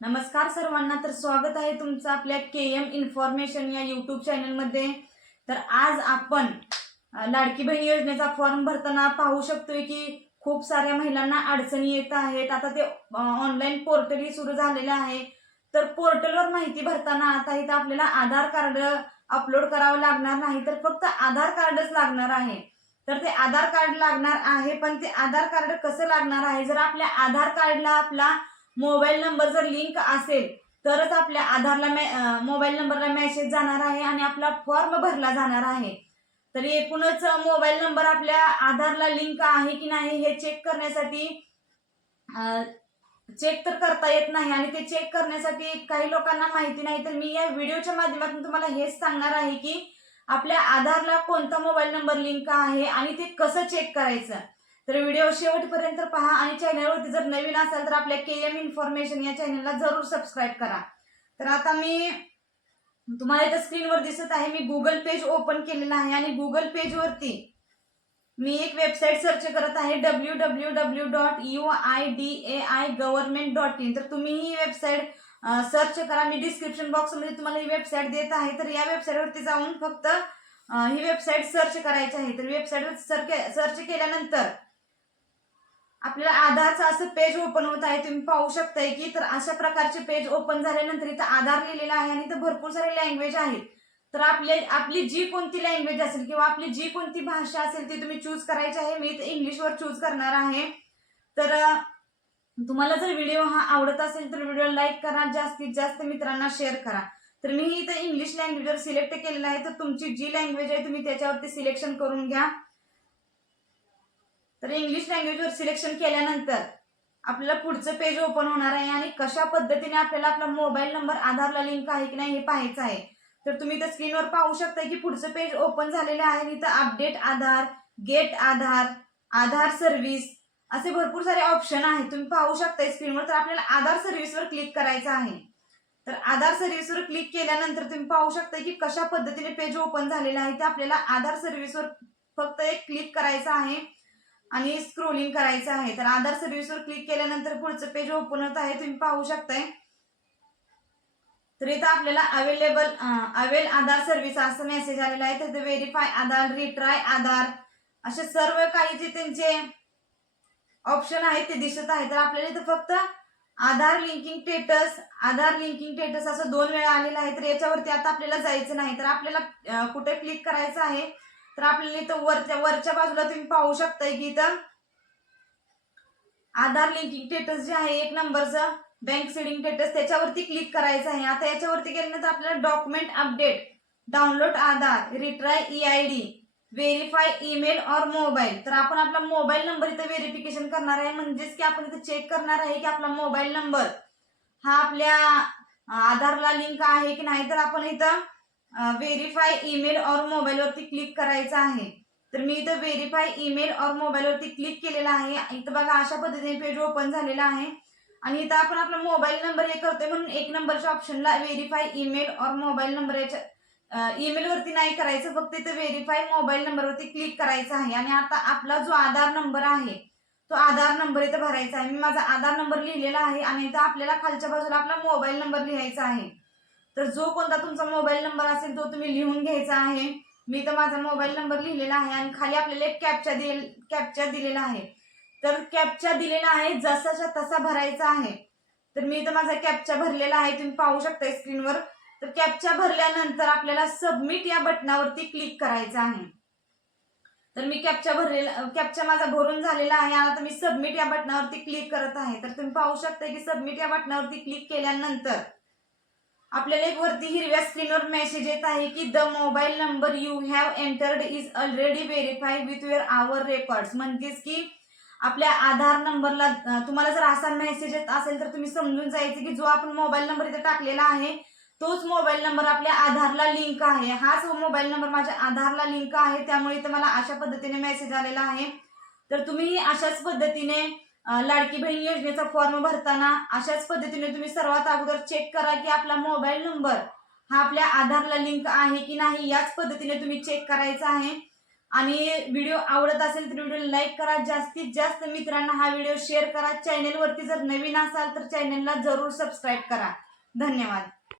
नमस्कार सर्वांना तर स्वागत आहे तुमचं आपल्या के एम इन्फॉर्मेशन या युट्यूब चॅनलमध्ये तर आज आपण लाडकी बहीण योजनेचा फॉर्म भरताना पाहू शकतोय की खूप साऱ्या महिलांना अडचणी येत आहेत. आता ते ऑनलाईन पोर्टलही सुरू झालेलं आहे. तर पोर्टलवर माहिती भरताना आता इथं आपल्याला आधार कार्ड अपलोड करावं लागणार नाही तर फक्त आधार कार्डच लागणार आहे. तर ते आधार कार्ड लागणार आहे पण ते आधार कार्ड कसं लागणार आहे? जर आपल्या आधार कार्डला आपला मोबाईल नंबर जर लिंक असेल तरच आपल्या आधारला मॅ मोबाईल नंबरला मेसेज जाणार आहे आणि आपला फॉर्म भरला जाणार आहे. तर एकूणच मोबाईल नंबर आपल्या आधारला लिंक आहे की नाही हे चेक करण्यासाठी चेक तर करता येत नाही आणि ते चेक करण्यासाठी काही लोकांना माहिती नाही. तर मी या व्हिडिओच्या माध्यमातून तुम्हाला हेच सांगणार आहे की आपल्या आधारला कोणता मोबाईल नंबर लिंक आहे आणि ते कसं चेक करायचं. तर व्हिडिओ शेवटपर्यंत पहा आणि चॅनलवरती जर नवीन असाल तर आपल्या के एम इन्फॉर्मेशन या चॅनलला जरूर सबस्क्राईब करा. तर आता मी तुम्हाला इथं स्क्रीनवर दिसत आहे. मी गुगल पेज ओपन केलेला आहे आणि गुगल पेजवरती मी एक वेबसाईट सर्च करत आहे. W W W dot U I D A I government dot in तर तुम्ही ही वेबसाईट सर्च करा. मी डिस्क्रिप्शन बॉक्समध्ये तुम्हाला ही वेबसाईट देत आहे. तर या वेबसाईटवरती जाऊन फक्त ही वेबसाईट सर्च करायची आहे. तर वेबसाईटवर सर्च सर्च केल्यानंतर आपल्याला आधारचं असं पेज ओपन होत आहे तुम्ही पाहू शकताय की तर अशा प्रकारचे पेज ओपन झाल्यानंतर इथं आधार लिहिलेला आहे आणि इथं भरपूर सारे लँग्वेज आहेत. तर आपले आपली जी कोणती लँग्वेज असेल किंवा आपली जी कोणती भाषा असेल ती तुम्ही चूज करायची आहे. मी इथं इंग्लिशवर चूज करणार आहे. तर तुम्हाला जर व्हिडिओ हा आवडत असेल तर व्हिडिओ लाईक करा जास्तीत जास्त मित्रांना शेअर करा. तर मी इथं इंग्लिश लँग्वेजवर सिलेक्ट केलेलं आहे. तर तुमची जी लँग्वेज आहे तुम्ही त्याच्यावरती सिलेक्शन करून घ्या. तर इंग्लिश लँग्वेजवर सिलेक्शन केल्यानंतर आपल्याला पुढचं पेज ओपन होणार आहे आणि कशा पद्धतीने आपल्याला आपला मोबाईल नंबर आधारला लिंक आहे की नाही हे पाहायचं आहे. तर तुम्ही इथं स्क्रीनवर पाहू शकता की पुढचं पेज ओपन झालेलं आहे आणि इथं update Aadhaar get Aadhaar Aadhaar service असे भरपूर सारे ऑप्शन आहेत. तुम्ही पाहू शकता स्क्रीनवर तर आपल्याला आधार सर्व्हिसवर क्लिक करायचं आहे. तर आधार सर्व्हिसवर क्लिक केल्यानंतर तुम्ही पाहू शकता की कशा पद्धतीने पेज ओपन झालेलं आहे ते आपल्याला आधार सर्व्हिसवर फक्त एक क्लिक करायचं आहे. आणि स्क्रोलिंग करायचं आहे. तर आधार सर्व्हिसवर क्लिक केल्यानंतर पुढचं पेज ओपन होत आहे. तुम्ही पाहू शकताय. तर इथं आपल्याला अवेलेबल अवेल आधार सर्व्हिस असं मेसेज आलेला आहे. तर व्हेरीफाय आधार रिट्राय आधार असे सर्व काही जे त्यांचे ऑप्शन आहेत ते दिसत आहे. तर आपल्याला इथं फक्त Aadhaar linking status Aadhaar linking status असं दोन वेळा आलेलं आहे. तर याच्यावरती आता आपल्याला जायचं नाही. तर आपल्याला कुठे क्लिक करायचं आहे? तर आपल्याला इथं वरच्या वरच्या बाजूला तुम्ही पाहू शकताय की इथं आधार लिंकिंग स्टेटस जे आहे एक नंबरचं बँक सेडिंग स्टेटस त्याच्यावरती क्लिक करायचं आहे. आता याच्यावरती गेल्यानंतर आपल्याला document update download Aadhaar retry E I D verify email और मोबाईल तर आपण आपला मोबाईल नंबर इथं व्हेरिफिकेशन करणार आहे. म्हणजेच की आपण इथं चेक करणार आहे की आपला मोबाईल नंबर हा आपल्या आधारला लिंक आहे की नाही. तर आपण इथं व्हेरीफाय ईमेल और मोबाईलवरती क्लिक करायचं आहे. तर मी इथं व्हेरीफाय ईमेल और मोबाईलवरती क्लिक केलेला आहे. इथं बघा अशा पद्धतीने पेज ओपन झालेला आहे. आणि इथं आपण आपला मोबाईल नंबर हे करतोय म्हणून एक नंबरच्या ऑप्शनला व्हेरीफाय ईमेल और मोबाईल नंबर याच्या ईमेल वरती नाही करायचं. फक्त इथं व्हेरीफाय मोबाईल नंबरवरती क्लिक करायचं आहे. आणि आता आपला जो आधार नंबर आहे तो आधार नंबर इथं भरायचा आहे. मी माझा आधार नंबर लिहिलेला आहे. आणि इथं आपल्याला खालच्या बाजूला आपला मोबाईल नंबर लिहायचा आहे. तर जो कोणता तुमचा मोबाईल नंबर असेल तो तुम्ही लिहून घ्यायचा आहे. मी तर माझा मोबाईल नंबर लिहिलेला आहे आणि खाली आपल्याला एक कॅपचा दिले कॅपचा दिलेला आहे. तर कॅपचा दिलेला आहे जसाच्या तसा भरायचा आहे. तर मी तर माझा कॅपचा भरलेला आहे तुम्ही पाहू शकता स्क्रीनवर तर कॅपचा भरल्यानंतर आपल्याला सबमिट या बटनावरती क्लिक करायचं आहे. तर मी कॅपचा भरलेला कॅपचा माझा भरून झालेला आहे आता मी सबमिट या बटनावरती क्लिक करत आहे. तर तुम्ही पाहू शकता की सबमिट या बटनावरती क्लिक केल्यानंतर आपल्याला एक वरती हिरव्या स्क्रीनवर मेसेज येत आहे की the mobile number you have entered is already verify with your our records म्हणजेच की आपल्या आधार नंबरला तुम्हाला जर असा मेसेज येत असेल तर तुम्ही समजून जायचं की जो आपण मोबाईल नंबर इथे टाकलेला आहे तोच मोबाईल नंबर आपल्या आधारला लिंक आहे. हाच मोबाईल नंबर माझ्या आधारला लिंक आहे. त्यामुळे इथे मला अशा पद्धतीने मेसेज आलेला आहे. तर तुम्ही अशाच पद्धतीने लाडकी बहीण योजनेचा फॉर्म भरताना अशाच पद्धतीने तुम्ही सर्वात अगोदर चेक करा की आपला मोबाईल नंबर हा आपल्या आधारला लिंक आहे की नाही याच पद्धतीने तुम्ही चेक करायचा आहे. आणि व्हिडिओ आवडत असेल तर व्हिडिओ लाईक करा. जास्तीत जास्त मित्रांना हा व्हिडिओ शेअर करा. चॅनेलवरती जर नवीन असाल तर चॅनेलला जरूर सबस्क्राईब करा. धन्यवाद.